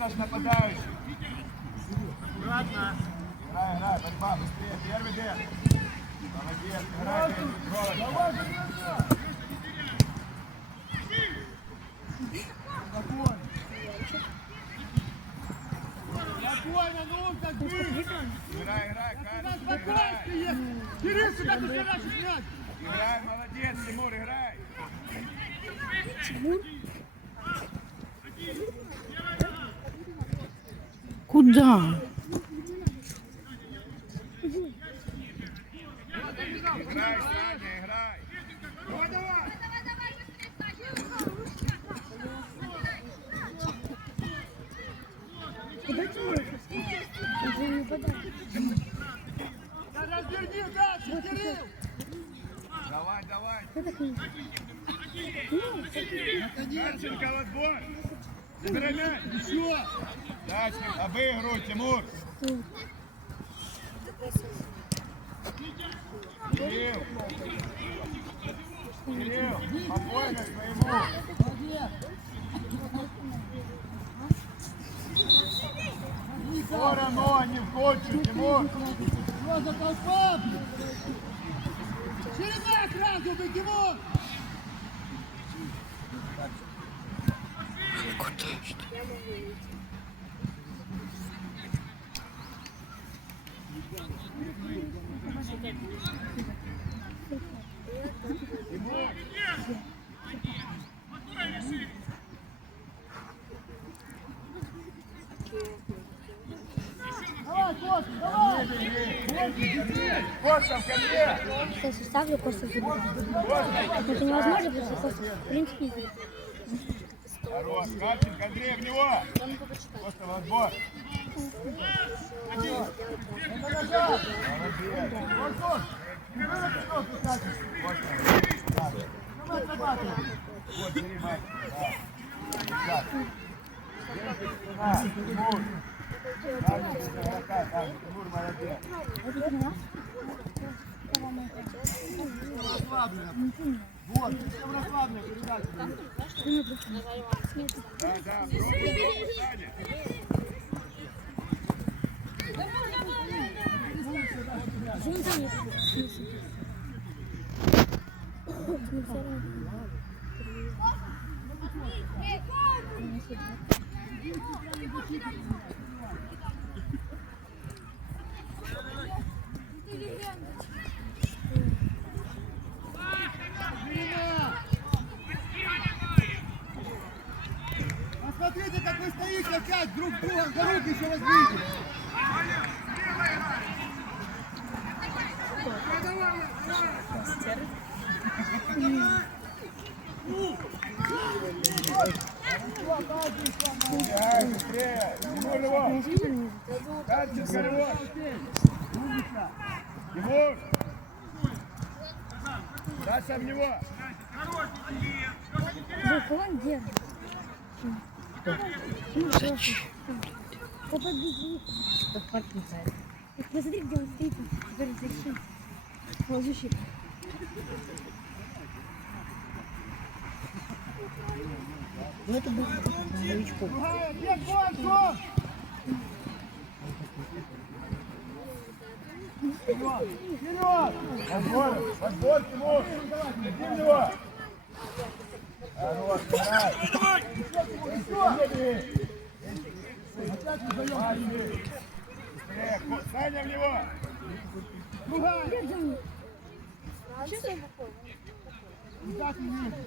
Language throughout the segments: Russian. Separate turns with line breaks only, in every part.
наш нападающий?
Аккуратно.
Играй, играй, борьба, быстрее, первый бег. Молодец, играй.
Давай, давай, Спокойно. Ну как бы.
Играй, играй, Карлик,
спокойствие. Кирилл, сюда ты херачишь мяч.
Играй, молодец, Тимур, играй.
Куда?
Играй, Саня, играй.
Давай, давай. Да разверни дальше, Кирилл.
Давай, давай. Харченко в отбор. Забирай мяч.
Еще.
Дачник, обыгрывай, Тимур. Кирилл. Кирилл, спокойно своему.
Молодец.
Скоро, но а не в кончу, Тимур.
Что за толпа? Череда сразу бы, Тимур. Давай, Костя, давай.
Костя,
ставлю, Костя забирает. Это невозможно, потому что Костя, в принципе, не.
Хорош, Харченко, Андрей, в него. Костя в отбор. Вот, бери, Майк. Да. Молодец.
Вот, слишком расслабленно передача.
Да, да, Саня.
Почему там нет? Ну, всё равно.
Зрина! Посмотрите, как вы стоите опять друг друга за руки еще возьмите.
Бегай, быстрее. Тимур, его. Харченко, его.
Умница.
Тимур. Даша в него.
Да, кого он держит? Зачем? Посмотри, где он стоит, теперь. Вот защит. Ну это был новичков.
Вперед!
Отбор, отбор, Тимур. Иди в него. Хорош, играй. Беги.
Опять не даем.
Пошли. Быстрее. Ко- Саня в него.
Другая! Никак не видно.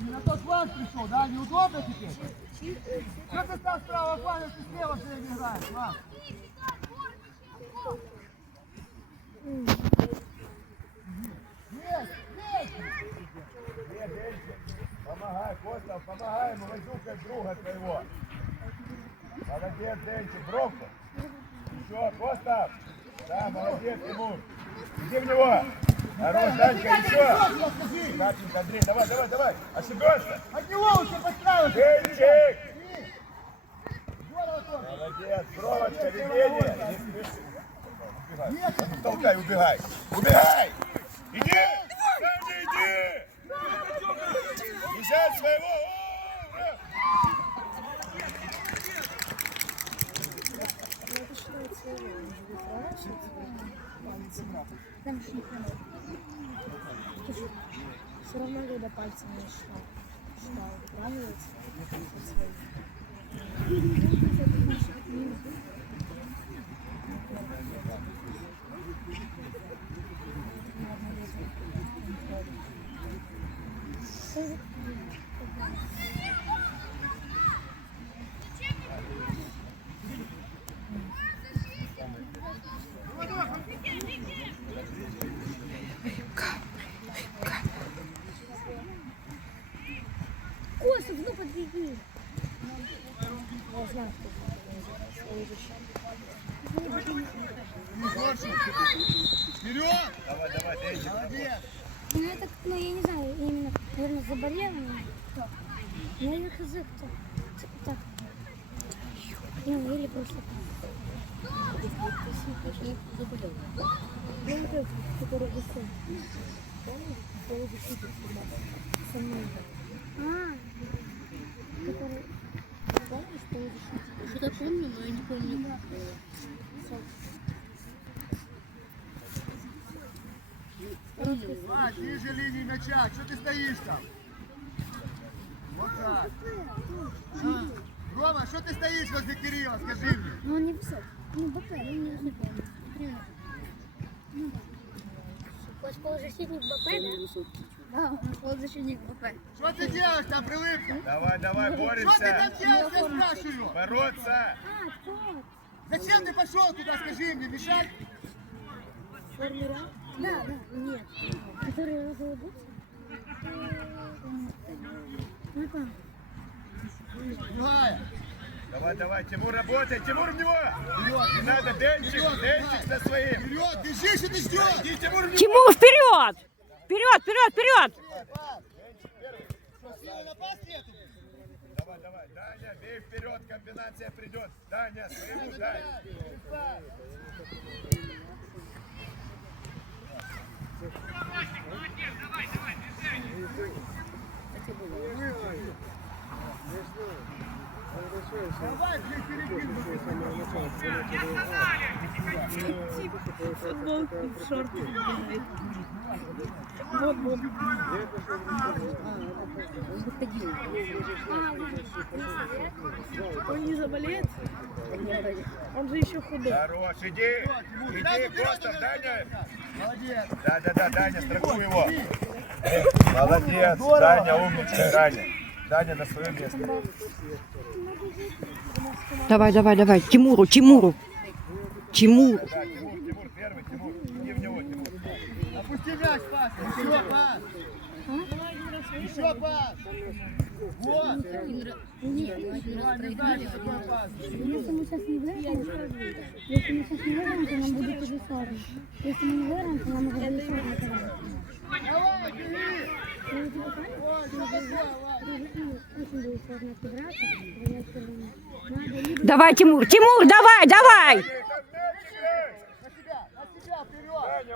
Не на тот фланг пришел, да? Неудобно теперь? Что ты стал справа фланга, ты слева все играешь, Макс? Есть, есть!
Где, Денчик? Помогай, Костя, помогай ему, возюкай друга твоего. Молодец, Денчик, Бровко. Еще, Коста. Да, молодец, Тимур. Иди в него. Хорош, Данька, еще. Катенька, Андрей, давай, давай, давай. Ошибешься.
От него лучше подстраиваться.
Денчик. Молодец, проводка, ведение. Толкай, убегай. Убегай! Иди! Саня, иди! Взять своего! Ура!
Там же не хватает. Все равно, когда пальцем не шла, шла, укладывается, под свои. Косов, ну подведи. Я знаю, кто
Вперед!
Давай, давай, Денчик.
Молодец!
Ну, я так, ну, я не знаю, именно, наверное, заболел, ну, кто? Ну, я хз, кто? Типа так. Ну, или просто... Заболел. Ну, вот этот, который высокий. Помнишь? Который высокий всегда. Со мной. А, который... Помнишь, что высокий?
Что-то помню, но я не помню.
Вась, ниже линии мяча, что ты стоишь там? Вот так. А, Рома, что ты стоишь возле Кирилла, скажи мне?
Ну, он не высокий. Ну, БП, ну, не. Примерно. Ну, да. Хоть полузащитник БП, да? Да, он полузащитник БП.
Что ты делаешь там, прилыпка?
Давай, давай,
Что ты там
боремся.
делаешь, я спрашиваю?
Бороться.
А, тот.
Зачем ты пошел туда, скажи мне, мешать?
Формира? Да, да, нет. Который разулыбался? Ну, как?
Другая.
Давай, давай, Тимур, работай. Тимур в него.
Вперед,
Не надо, Денчик,
Вперед,
Денчик
давай.
за своим.
Вперед, держи, что ты ждешь?
Иди, Тимур, в него.
Тимур, вперед! Вперед, вперед, вперед!
Давай, давай, Даня, бей вперед, комбинация придет. Даня, своему дай.
Давай, блин, перекинь.
Футболку, шорты. Вот, вот. Выходил. Он не заболеет? Он же еще худой.
Хорош, иди. Иди, Костов, Даня.
Молодец.
Да, да, да, Даня, страхуй его. Молодец, Даня, умничай, Даня. Даня на свое место.
Давай, давай, давай. Тимуру, Тимуру. Тимур.
Опусти мяч, пас. Еще пас. Еще пас.
Ну
А.
Если мы сейчас не выиграем, если мы сейчас не выиграем, то нам будет уже сложно. Если мы не выиграем, то нам уже будет сложно.
Давай.
Ну, типа? Ну, Очень будет сложно отыграться.
Давай, Тимур, Тимур, давай, давай!
Не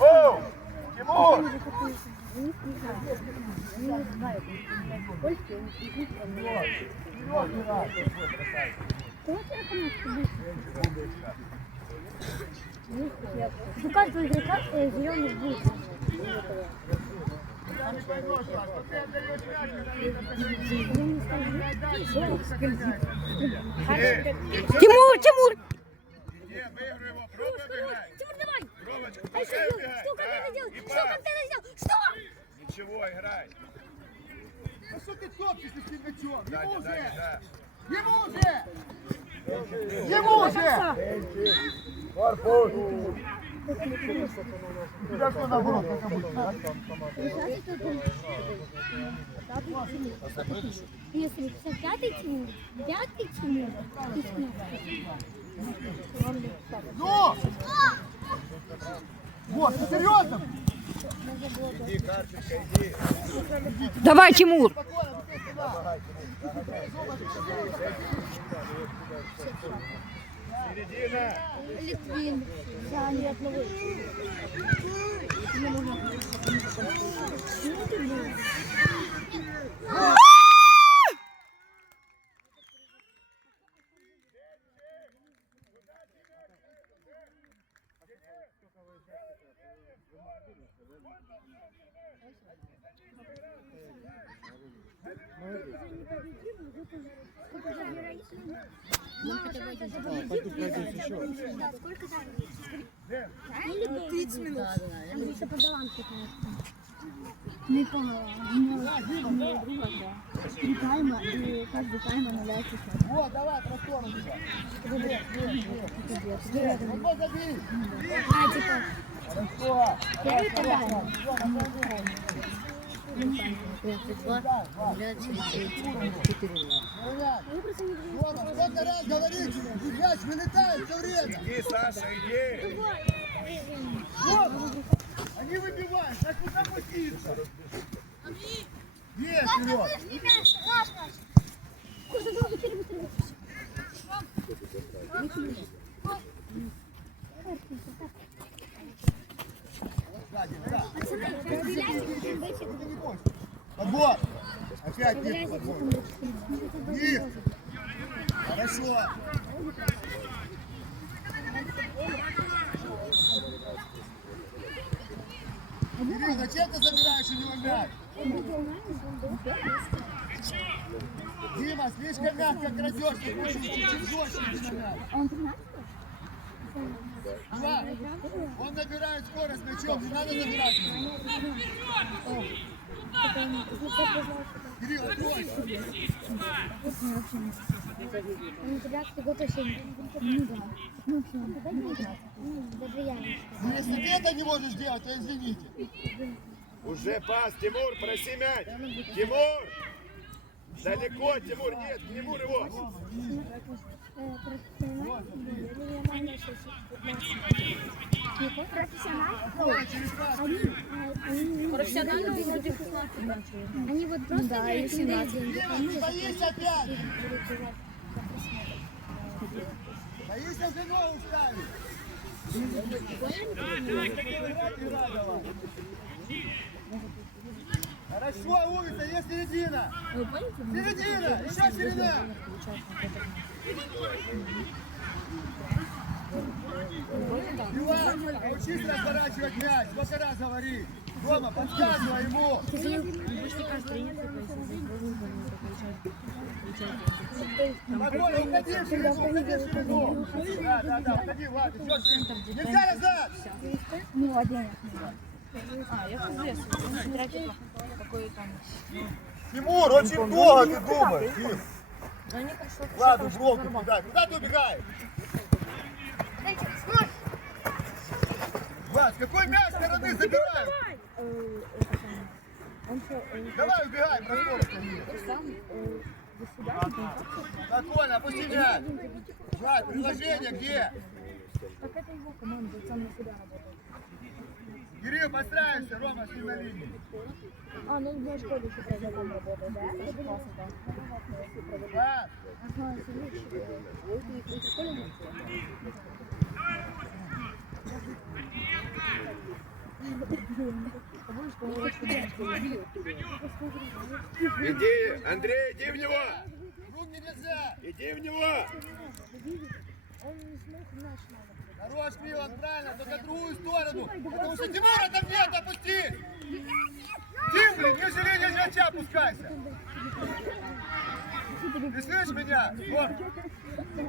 Оу, Тимур.
У каждого игрока зеленый будет.
Тимур, Тимур!
Тимур, давай! А что, что, как Что, как ты это сделал? Что?
Ничего, играй.
Да что ты топчешься с? Ему уже! Ему уже! Ему!
Корпус.
У тебя что наоборот, как обычно, да?
Если это пятый Тимур, пятый Тимур, и снова.
Ну! Вот, серьезно?
Давай, Тимур.
Литвин. Да, нет, ну вы. Да, сколько там? Или 30 минут. Там еще по голам Не поняла. Три тайма, и каждый тайм анализируется.
Вот, давай, забей.
А, типа, первый тайм.
Говорить, мяч вылетает все время.
Иди, Саша, иди.
Они выбивают, так куда пуститься? Есть, Серег. Сзади, да. Подбор. Опять нет подбора. Ник. Хорошо. Кирилл, зачем ты забираешь у него мяч? Дима, слишком мягко крадешь, ты хочешь чуть-чуть жестче начинать. Два. Он набирает скорость мячом, не надо
Даже я не
Ну, если ты это не можешь делать, то извините.
Уже пас, Тимур, проси мяч. Тимур. Далеко, Тимур, нет, Тимур его.
Они вот просто да, или деньги.
Дима, ты боишься опять? Боишься же ногу ставить? Хорошо, улица, есть середина. Середина, еще середина. Иван, научись разворачивать мяч. Сколько раз говори. Рома, подсказывай ему. Спокойно, уходи в ширину, уходи в ширину. Да, да, да, уходи, ладно, ширину. Нельзя назад.
Ну, один. А, я хз, смотря какой там.
Тимур, очень долго ты думаешь. Тим. Ладно, бровку куда? Куда ты убегаешь? Влад, какой мяч стороны
э,
Давай убегай, простор Спокойно, опусти мяч. Влад, предложение где?
Так это его команда, сам на себя работает.
Кирилл, подстраивайся, Рома, ним на линии.
А, ну в школе еще продавцом работает, да? Это классно, да.
Да.
Ага, смотри, э, ты в школе не
Иди, Андрей, иди в него.
Рук не нельзя.
Иди в него.
Он не смог мяч надо.
Хорош, Милан, правильно, только другую сторону. Потому что Тимура там нет, опусти. Тим, блин, ниже линии мяча опускайся. Ты слышишь меня? Вот.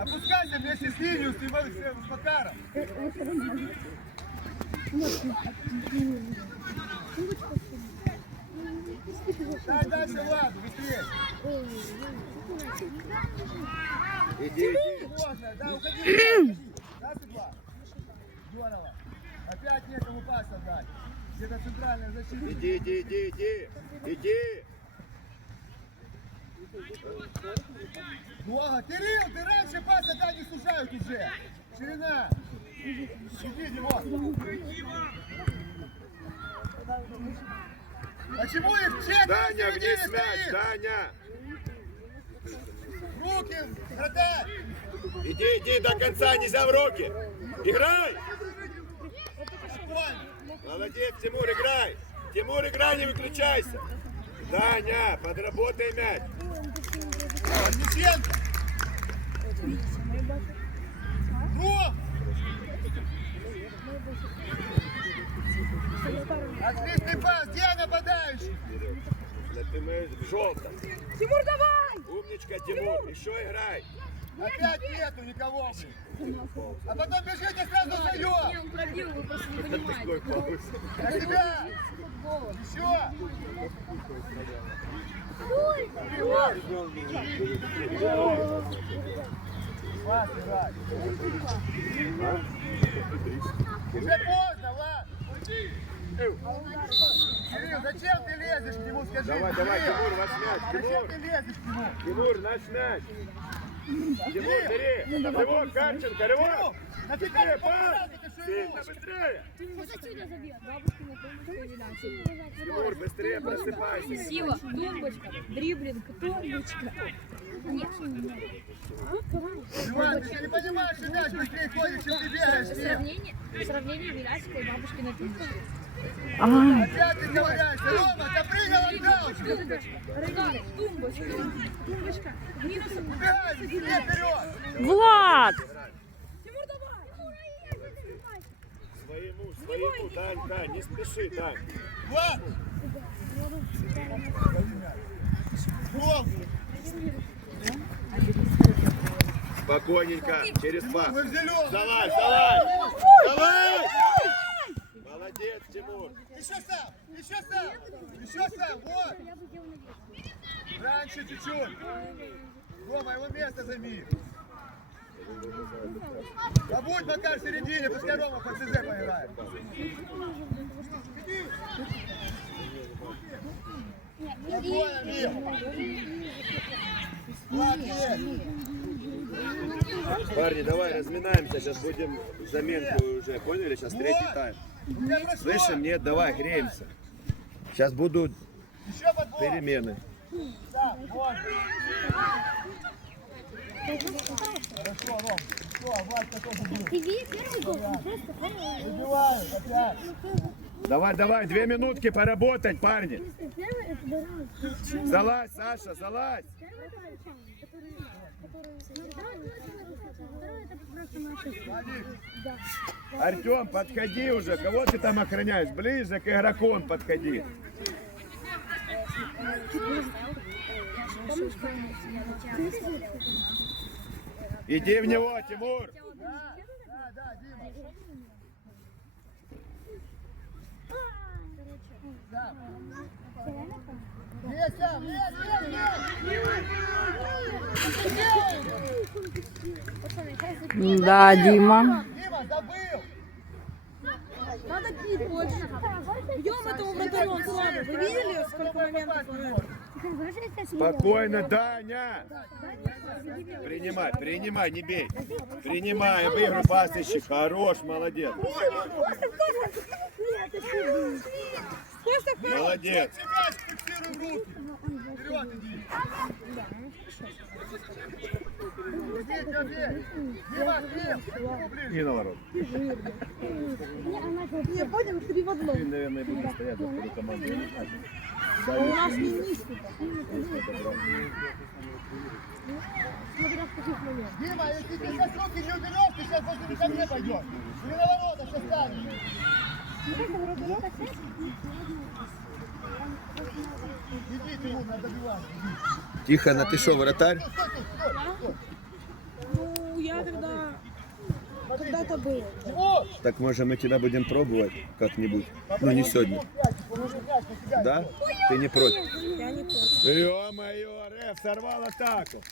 Опускайся вместе с с, с Макаром. Дальше, Влад, быстрее.
Иди, иди.
Да, уходи. Да, Светлана? Здорово. Опять некому пас отдать. Где-то центральная защита.
Иди, иди, иди, иди. Иди.
Много. Кирилл, ты раньше пас отдать не сужают уже. Ширина. Иди, Димон. Почему их четверо?
Даня, вниз мяч? Даня!
Руки, вратарь!
Иди, иди до конца, нельзя в руки! Играй! Молодец, Тимур, играй! Тимур, играй, не выключайся! Даня, подработай мяч!
Вознесенко! Ну! Отличный пас, где нападающий?
Желтом.
Тимур, давай!
Умничка, Тимур, еще играй!
Опять нету никого, блин. А потом бежите сразу за ее.
Он пробил, вы просто не понимаете.
На себя. Еще. Пас играй. Уже поздно, Влад. Кирилл, зачем ты лезешь к нему, скажи?
Давай, давай, Тимур, ваш мяч,
Зачем
Тимур!
ты лезешь к нему?
Тимур, наш мяч! Тимур, бери! Рывок, Карченко, рывок! Быстрее, пас! Сильно, быстрее! Тимур, быстрее просыпайся!
Сила, тумбочка, дриблинг, тумбочка.
Иван, ты не понимаешь, что мяч быстрее ходит, чем ты бегаешь. Нет.
Сравнение, сравнение Милясика и бабушкиной тумбочки.
А,
Опять ты ковыряешься. Рома, ты принял отдалочку.
Рыгай, тумбочка, тумбочка, минусом.
Убегай, вперед.
Влад!
Тимур, давай!
Своему, своему, Тань, Тань, не спеши, Тань!
Влад. Гол.
Спокойненько, через
зеленом.
Залазь, залазь! Залазь! Молодец, Тимур!
Еще сам, еще сам, еще сам, вот. Раньше чуть-чуть. Рома, его место займи. Забудь пока в середине, пускай Рома по ЦЗ поиграет. Спокойно, Мир.
Парни, давай разминаемся, сейчас будем заменку уже, поняли? Сейчас третий тайм. Слышим? Нет, давай, греемся. Сейчас будут перемены.
Да, вот. Хорошо, Ром. Все, Владька тоже
первый.
Убивают опять.
Давай, давай, две минутки поработать, парни. Залазь, Саша, залазь. Артем, подходи уже. Кого ты там охраняешь? Ближе к игроку он подходи.
Помнишь,
Иди в него, Тимур.
Да, да, да, Дима. Есть там, есть, есть, есть.
Да, Дима.
Дима, забыл.
Надо пить больше. Бьем этого вратаря, он слабый. Вы видели, сколько моментов
Спокойно, Даня. Принимай, принимай, не бей. Принимай, выиграй пас ищи. Хорош, молодец. Молодец.
Мяч
И на ворот.
Не, понял, три в одном.
Ты, наверное, будешь стоять за вторую команду. я не знаю.
А у нас не низкий.
Дима, если ты сейчас руки не уберешь, ты сейчас после ко мне пойдешь. Или на ворота сейчас станешь.
Тихо, ты что, вратарь?
Ну, я тогда... Когда-то был.
Так, может, мы тебя будем пробовать как-нибудь? Ну, не сегодня. Да? Ты не против?
Я не против.
Ё-моё, Реф сорвал атаку.